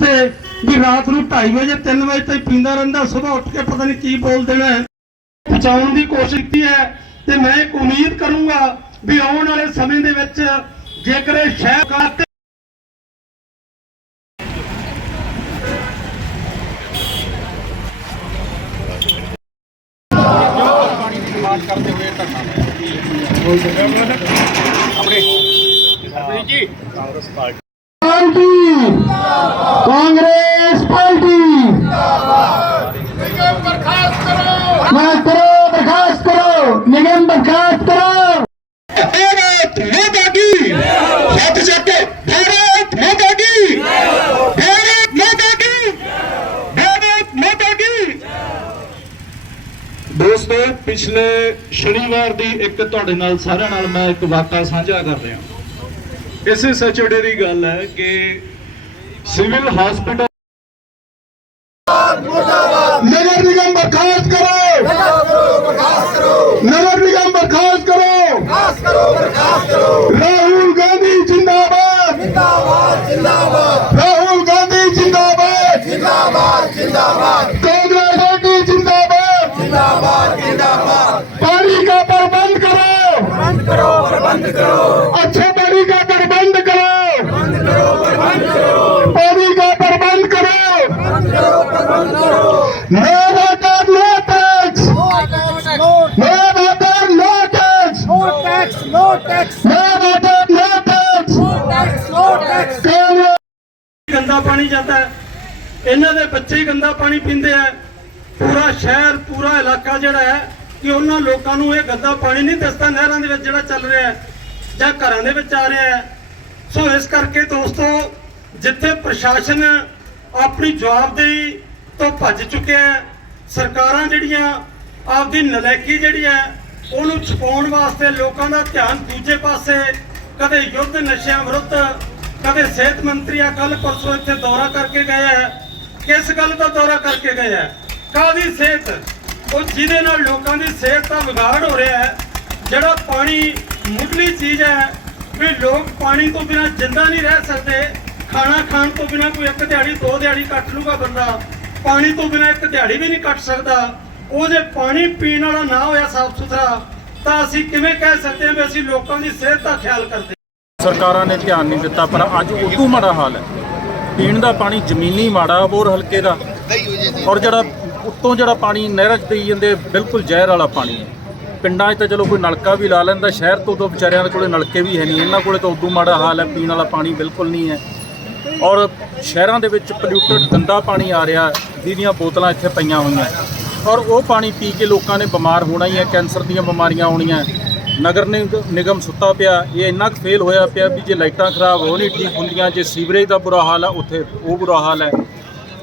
ਤੇ ਵੀ ਰਾਤ ਨੂੰ 2:30 ਵਜੇ 3 ਵਜੇ ਤੱਕ ਪੀਂਦਾ ਰਹਿੰਦਾ ਸਵੇਰ ਉੱਠ ਕੇ ਪਤਾ ਨਹੀਂ ਕੀ ਬੋਲ ਦੇਣਾ ਬਚਾਉਣ ਦੀ ਕੋਸ਼ਿਸ਼ ਕੀਤੀ ਹੈ ਤੇ ਮੈਂ ਇੱਕ ਉਮੀਦ ਕਰੂੰਗਾ ਵੀ ਆਉਣ ਵਾਲੇ ਸਮੇਂ ਦੇ ਵਿੱਚ ਜੇਕਰ ਇਹ ਸ਼ਹਿਰ ਕਾਤੇ ਕਰਦੇ ਹੋਏ ਧੰਨਵਾਦ ਆਪਣੇ ਜੀ। ਕਾਂਗਰਸ ਪਾਰਟੀ कांग्रेस पार्टी मैं करो बर्खास्त करो निगम बर्खास्त करो भारत माता की हाथ जाके भारत माता की भारत माता की भारत माता की ਦੋਸਤੋ ਪਿਛਲੇ ਸ਼ਨੀਵਾਰ ਦੀ ਇੱਕ ਤੁਹਾਡੇ ਨਾਲ ਸਾਰਿਆਂ ਨਾਲ ਮੈਂ ਇੱਕ ਵਾਕਾ ਸਾਂਝਾ ਕਰ ਰਿਹਾ ਇਸੇ ਸੈਚਰਡੇ ਦੀ ਗੱਲ ਹੈ ਕਿ सिविल हॉस्पिटल नगर निगम बर्खास्त करो नगर निगम बर्खास्त करो राहुल गांधी जिंदाबाद राहुल गांधी जिंदाबाद जिंदाबाद कांग्रेस पार्टी जिंदाबाद पानी का प्रबंध करो प्रबंध करो अच्छे No water, no tax. No water, no tax. No water, no tax. Congress. ਗੰਦਾ ਪਾਣੀ ਜਾਂਦਾ ਹੈ ਇਹਨਾਂ ਦੇ ਬੱਚੇ ਗੰਦਾ ਪਾਣੀ ਪੀਂਦੇ ਆ ਪੂਰਾ ਸ਼ਹਿਰ ਪੂਰਾ ਇਲਾਕਾ ਜਿਹੜਾ ਹੈ ਕਿ ਉਹਨਾਂ ਲੋਕਾਂ ਨੂੰ ਇਹ ਗੰਦਾ ਪਾਣੀ ਨਹੀਂ ਦਿਸਦਾ ਨਹਿਰਾਂ ਦੇ ਵਿੱਚ ਜਿਹੜਾ ਚੱਲ ਰਿਹਾ ਹੈ ਜਾਂ ਘਰਾਂ ਦੇ ਵਿੱਚ ਆ ਰਿਹਾ ਹੈ ਸੋ ਇਸ ਕਰਕੇ ਦੋਸਤੋ ਜਿੱਥੇ ਪ੍ਰਸ਼ਾਸਨ ਆਪਣੀ ਜਵਾਬਦੇਹੀ ਤੋਂ ਭੱਜ ਚੁੱਕਿਆ ਹੈ। ਸਰਕਾਰਾਂ ਜਿਹੜੀਆਂ ਆਪਦੀ ਨਲਾਇਕੀ ਜਿਹੜੀ ਹੈ, ਉਹਨੂੰ ਛੁਪਾਉਣ ਵਾਸਤੇ ਲੋਕਾਂ ਦਾ ਧਿਆਨ ਦੂਜੇ ਪਾਸੇ, ਕਦੇ ਯੁੱਧ ਨਸ਼ਿਆਂ ਵਿਰੁੱਧ, ਕਦੇ ਸਿਹਤ ਮੰਤਰੀ ਆ ਕੱਲ ਪਰਸੋਂ ਇੱਥੇ ਦੌਰਾ ਕਰਕੇ ਗਏ ਹੈ। ਕਿਸ ਗੱਲ ਦਾ ਦੌਰਾ ਕਰਕੇ ਗਏ ਹੈ? ਕਾਦੀ ਸਿਹਤ? ਉਹ ਜਿਹਦੇ ਨਾਲ ਲੋਕਾਂ ਦੀ ਸਿਹਤ ਦਾ ਵਿਗਾੜ ਹੋ ਰਿਹਾ ਹੈ। ਜਿਹੜਾ ਪਾਣੀ ਮੁੱਢਲੀ ਚੀਜ਼ ਹੈ, ਵੀ ਲੋਕ ਪਾਣੀ ਤੋਂ ਬਿਨਾਂ ਜਿੰਦਾ ਨਹੀਂ ਰਹਿ ਸਕਦੇ। ਖਾਣਾ ਖਾਣ ਤੋਂ ਬਿਨਾਂ ਕੋਈ ਇੱਕ ਦਿਹਾੜੀ, ਦੋ ਦਿਹਾੜੀ ਕੱਟ ਲੂਗਾ ਬੰਦਾ। ਪਾਣੀ ਤੋਂ ਬਿਨਾਂ ਇੱਕ ਦਿਹਾੜੀ ਵੀ ਨਹੀਂ ਕੱਟ ਸਕਦਾ। ਉਹ ਪਾਣੀ ਪੀਣ ਵਾਲਾ ਨਾ ਹੋਇਆ ਸਾਫ਼ ਸੁਥਰਾ, ਤਾਂ ਅਸੀਂ ਕਿਵੇਂ ਕਹਿ ਸਕਦੇ ਹਾਂ ਵੀ ਅਸੀਂ ਲੋਕਾਂ ਦੀ ਸਿਹਤ ਦਾ ਖਿਆਲ ਕਰਦੇ ਸਰਕਾਰਾਂ ਨੇ ਧਿਆਨ ਨਹੀਂ ਦਿੱਤਾ, ਪਰ ਅੱਜ ਉਦੋਂ ਮਾੜਾ ਹਾਲ ਹੈ। ਪੀਣ ਦਾ ਪਾਣੀ ਜ਼ਮੀਨੀ ਮਾੜਾ ਬੋਰ ਹਲਕੇ ਦਾ। ਔਰ ਜਿਹੜਾ ਉੱਤੋਂ ਜਿਹੜਾ ਪਾਣੀ ਨਹਿਰਾਂ 'ਚ ਦੇਈ ਜਾਂਦੇ, ਬਿਲਕੁਲ ਜ਼ਹਿਰ ਵਾਲਾ ਪਾਣੀ ਹੈ। ਪਿੰਡਾਂ 'ਚ ਤਾਂ ਚਲੋ ਕੋਈ ਨਲਕਾ ਵੀ ਲਾ ਲੈਂਦਾ, ਸ਼ਹਿਰ ਤੋਂ ਤਾਂ ਵਿਚਾਰਿਆਂ ਦੇ ਕੋਲੇ ਨਲਕੇ ਵੀ ਹੈ ਨਹੀਂ। ਇਹਨਾਂ ਕੋਲੇ ਤਾਂ ਉਦੋਂ ਮਾੜਾ ਹਾਲ ਹੈ, ਪੀਣ ਵਾਲਾ ਪਾਣੀ ਬਿਲਕੁਲ ਨਹੀਂ ਹੈ। ਔਰ ਸ਼ਹਿਰਾਂ ਦੇ ਵਿੱਚ ਪੋਲਿਊਟਡ ਗੰਦਾ ਪਾਣੀ ਆ ਰਿਹਾ ਦੀਆਂ ਬੋਤਲਾਂ ਇੱਥੇ ਪਈਆਂ ਹੋਈਆਂ। ਔਰ ਉਹ ਪਾਣੀ ਪੀ ਕੇ ਲੋਕਾਂ ਨੇ ਬਿਮਾਰ ਹੋਣਾ ਹੀ ਹੈ, ਕੈਂਸਰ ਦੀਆਂ ਬਿਮਾਰੀਆਂ ਹੋਣੀਆਂ ਨਗਰ ਨਿਗਮ ਸੁੱਤਾ ਪਿਆ, ਇਹ ਇੰਨਾ ਕੁ ਫੇਲ ਹੋਇਆ ਪਿਆ ਵੀ ਜੇ ਲਾਈਟਾਂ ਖਰਾਬ ਹੋ ਨਹੀਂ ਠੀਕ ਹੁੰਦੀਆਂ, ਜੇ ਸੀਵਰੇਜ ਦਾ ਬੁਰਾ ਹਾਲ ਹੈ ਉੱਥੇ ਉਹ ਬੁਰਾ ਹਾਲ ਹੈ।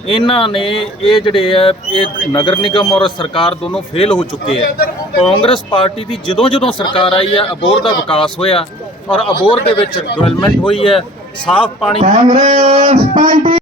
ਇਹਨਾਂ ਨੇ ਇਹ ਜਿਹੜੇ ਆ, ਇਹ ਨਗਰ ਨਿਗਮ ਔਰ ਸਰਕਾਰ ਦੋਨੋਂ ਫੇਲ ਹੋ ਚੁੱਕੇ ਆ। ਕਾਂਗਰਸ ਪਾਰਟੀ ਦੀ ਜਦੋਂ ਜਦੋਂ ਸਰਕਾਰ ਆਈ ਆ, ਅਬੋਰ ਦਾ ਵਿਕਾਸ ਹੋਇਆ ਔਰ ਅਬੋਰ ਦੇ ਵਿੱਚ ਡਿਵੈਲਪਮੈਂਟ ਹੋਈ ਹੈ, ਸਾਫ਼ ਪਾਣੀ ਕਾਂਗਰਸ ਪਾਰਟੀ